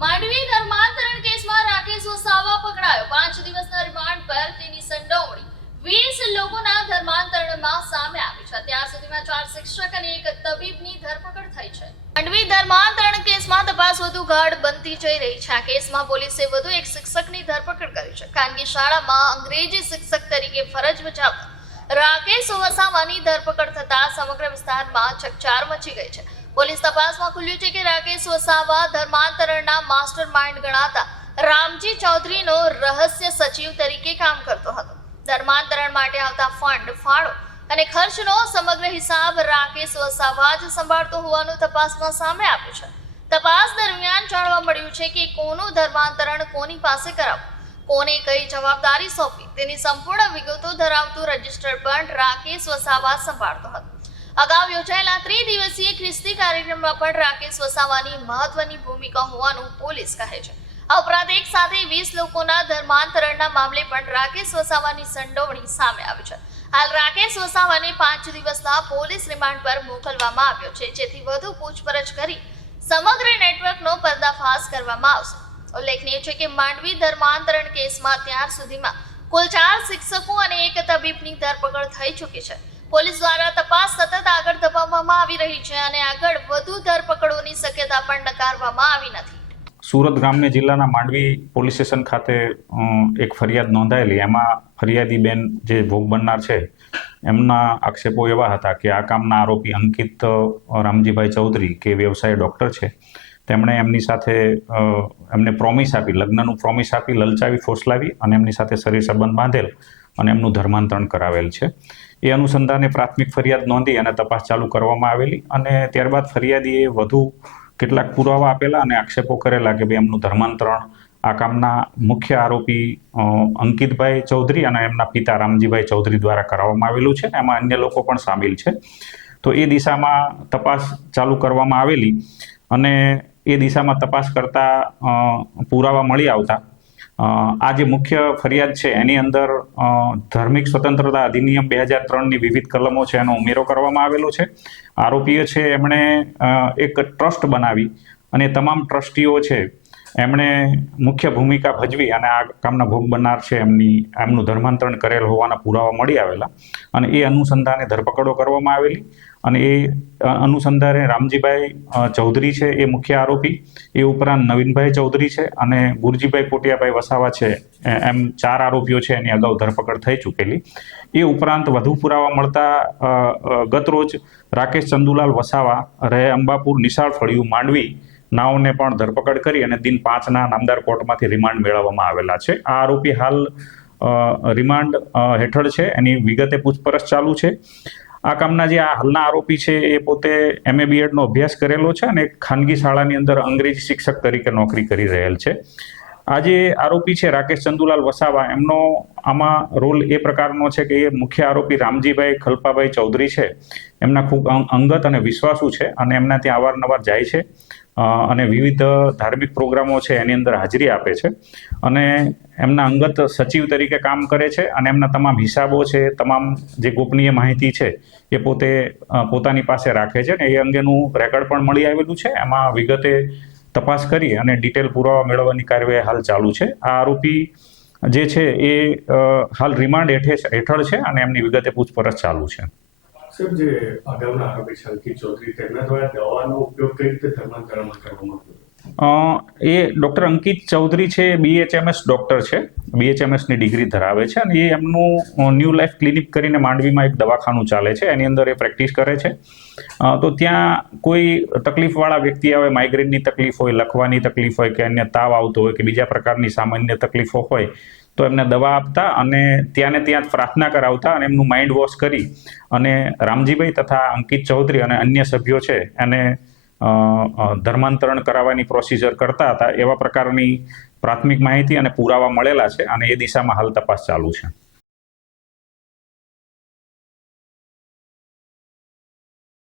માંડવી ધર્માંતરણ કેસમાં રાકેશ વસાવા પકડાયો. 5 દિવસના રિમાન્ડ પર તેની સંડોવણી 20 લોકોના ધર્માંતરણમાં સામે આવી છે. અત્યાર સુધીમાં 4 શિક્ષક અને 1 તબીબની ધરપકડ થઈ છે. માંડવી ધર્માંતરણ કેસમાં તપાસ વધુ ગાઢ બનતી જઈ રહી છે. આ કેસમાં પોલીસે વધુ 1 શિક્ષકની ધરપકડ કરી છે. ખાનગી શાળામાં અંગ્રેજી શિક્ષક તરીકે ફરજ બજાવતા રાકેશ વસાવાની ધરપકડ થતા સમગ્ર વિસ્તારમાં ચકચાર મચી ગઈ છે. પોલીસ તપાસમાં ખુલ્યું છે કે રાકેશ વસાવા ધર્માંતરણના માસ્ટર માઇન્ડ ગણાતા રામજી ચૌધરીનો રહસ્ય સચિવ તરીકે કામ કરતો હતો. ધર્માંતરણ માટે આવતા ફંડ, ફાળો અને ખર્ચનો સમગ્ર હિસાબ રાકેશ વસાવા જ સંભાળતો હોવાનું તપાસમાં સામે આવ્યું છે. તપાસ દરમિયાન જાણવા મળ્યું છે કે કોનું ધર્માંતરણ કોની પાસે કરાવવું, કોને કઈ જવાબદારી સોંપી તેની સંપૂર્ણ વિગતો ધરાવતું રજિસ્ટર પણ રાકેશ વસાવા સંભાળતો હતો. અગાઉ યોજાયેલા 3 દિવસીય ખ્રિસ્તી કાર્યક્રમમાં પણ રાકેશ વસાવાની મહત્વની ભૂમિકા હોવાનું પોલીસ કહે છે. આ ઉપરાંત એક સાથે 20 લોકોના ધર્માંતરણના મામલે પણ રાકેશ વસાવાની સંડોવણી સામે આવી છે. હાલ રાકેશ વસાવાને 5 દિવસના પોલીસ રિમાન્ડ પર મોકલવામાં આવ્યો છે, જેથી વધુ પૂછપરછ કરી સમગ્ર નેટવર્કનો પર્દાફાશ કરવામાં આવશે. ઉલ્લેખનીય છે કે માંડવી ધર્માંતરણ કેસમાં અત્યાર સુધીમાં કુલ 4 શિક્ષકો અને 1 તબીબની ધરપકડ થઈ ચૂકી છે. પોલીસ દ્વારા તપાસ સતત આગળ ધપાવવામાં આવી રહી છે અને આગળ વધુ ધરપકડોની શક્યતા પણ નકારવામાં આવી નથી. સુરત ગ્રામ્ય જિલ્લાના માંડવી પોલીસ સ્ટેશન ખાતે એક ફરિયાદ નોંધાયેલી. એમાં ફરિયાદી બેન જે ભોગ બનનાર છે એમના આક્ષેપો એવા હતા કે આ કામના આરોપી અંકિત રામજીભાઈ ચૌધરી કે વ્યવસાય ડૉક્ટર છે, તેમણે એમની સાથે એમને પ્રોમિસ આપી, લગ્નનું પ્રોમિસ આપી, લલચાવી, ફોસલાવી અને એમની સાથે શરીર સંબંધ બાંધેલ અને એમનું ધર્માંતરણ કરાવેલ છે. એ અનુસંધાને પ્રાથમિક ફરિયાદ નોંધી અને તપાસ ચાલુ કરવામાં આવેલી અને ત્યારબાદ ફરિયાદીએ વધુ કેટલાક પુરાવા આપેલા અને આક્ષેપો કરેલા કે ભાઈ એમનું ધર્માંતરણ આ કામના મુખ્ય આરોપી અંકિતભાઈ ચૌધરી અને એમના પિતા રામજીભાઈ ચૌધરી દ્વારા કરાવવામાં આવેલું છે. એમાં અન્ય લોકો પણ સામેલ છે. તો એ દિશામાં તપાસ ચાલુ કરવામાં આવેલી અને એ દિશામાં તપાસ કરતા પુરાવા મળી આવતા આ જે મુખ્ય ફરિયાદ છે એની અંદર ધાર્મિક સ્વતંત્રતા અધિનિયમ 2003ની વિવિધ કલમો છે એનો ઉમેરો કરવામાં આવેલો છે. આરોપીઓ છે એમણે એક ટ્રસ્ટ બનાવી અને તમામ ટ્રસ્ટીઓ છે એમણે મુખ્ય ભૂમિકા ભજવી અને આ કામના ભોગ બનનાર છે એમનું ધર્માંતરણ કરેલ હોવાના પુરાવા મળી આવેલા અને એ અનુસંધાને ધરપકડો કરવામાં આવેલી અને એ અનુસંધાને રામજીભાઈ ચૌધરી છે એ મુખ્ય આરોપી, એ ઉપરાંત નવીનભાઈ ચૌધરી છે અને ગુરજીભાઈ પોટિયાભાઈ વસાવા છે, એમ 4 આરોપીઓ છે એની અગાઉ ધરપકડ થઈ ચૂકેલી. એ ઉપરાંત વધુ પુરાવા મળતા ગતરોજ રાકેશ ચંદુલાલ વસાવા રહે અંબાપુર નિશાળ ફળિયું માંડવી નાઓને પણ ધરપકડ કરી અને દિન 5ના નામદાર કોર્ટમાંથી રિમાન્ડ મેળવવામાં આવેલા છે. આ આરોપી હાલ રિમાન્ડ હેઠળ છે, એની વિગતે પૂછપરછ ચાલુ છે. આ કામના જે આ હાલના આરોપી છે એ પોતે MA BEdનો અભ્યાસ કરેલો છે અને ખાનગી શાળાની અંદર અંગ્રેજી શિક્ષક તરીકે નોકરી કરી રહેલ છે. આ જે આરોપી છે રાકેશ ચંદુલાલ વસાવા, એમનો આમાં રોલ એ પ્રકારનો છે કે એ મુખ્ય આરોપી રામજીભાઈ ખલપાભાઈ ચૌધરી છે એમના ખૂબ અંગત અને વિશ્વાસુ છે અને એમના ત્યાં અવારનવાર જાય છે અને વિવિધ ધાર્મિક પ્રોગ્રામો છે એની અંદર હાજરી આપે છે અને એમના અંગત સચિવ તરીકે કામ કરે છે અને એમના તમામ હિસાબો છે, તમામ જે ગોપનીય માહિતી છે એ પોતે પોતાની પાસે રાખે છે ને એ અંગેનું રેકોર્ડ પણ મળી આવેલું છે. એમાં વિગતે તપાસ કરી અને ડિટેલ પુરાવા મેળવવાની કાર્યવાહી હાલ ચાલુ છે. આ આરોપી જે છે એ હાલ રિમાન્ડ હેઠળ છે અને એમની વિગતે પૂછપરછ ચાલુ છે. સાહેબ, જે અગાઉના આરોપી છે અંકિત ચૌધરી, તેમના દ્વારા દવાનો ઉપયોગ કઈ રીતે ધર્માંતરણમાં કરવામાં આવ્યો? એ ડૉક્ટર અંકિત ચૌધરી છે, BHMS ડૉક્ટર છે, BHMSની ડિગ્રી ધરાવે છે અને એ એમનું ન્યૂ લાઈફ ક્લિનિક કરીને માંડવીમાં એક દવાખાનું ચાલે છે, એની અંદર એ પ્રેક્ટિસ કરે છે. તો ત્યાં કોઈ તકલીફવાળા વ્યક્તિ આવે, માઇગ્રેનની તકલીફ હોય, લખવાની તકલીફ હોય કે અન્ય તાવ આવતો હોય કે બીજા પ્રકારની સામાન્ય તકલીફો હોય તો એમને દવા આપતા અને ત્યાં જ પ્રાર્થના કરાવતા અને એમનું માઇન્ડ વોશ કરી અને રામજીભાઈ તથા અંકિત ચૌધરી અને અન્ય સભ્યો છે એને ધર્માંતરણ કરાવવાની પ્રોસિજર કરતા હતા. એવા પ્રકારની પ્રાથમિક માહિતી અને પુરાવા મળેલા છે અને એ દિશામાં હાલ તપાસ ચાલુ છે.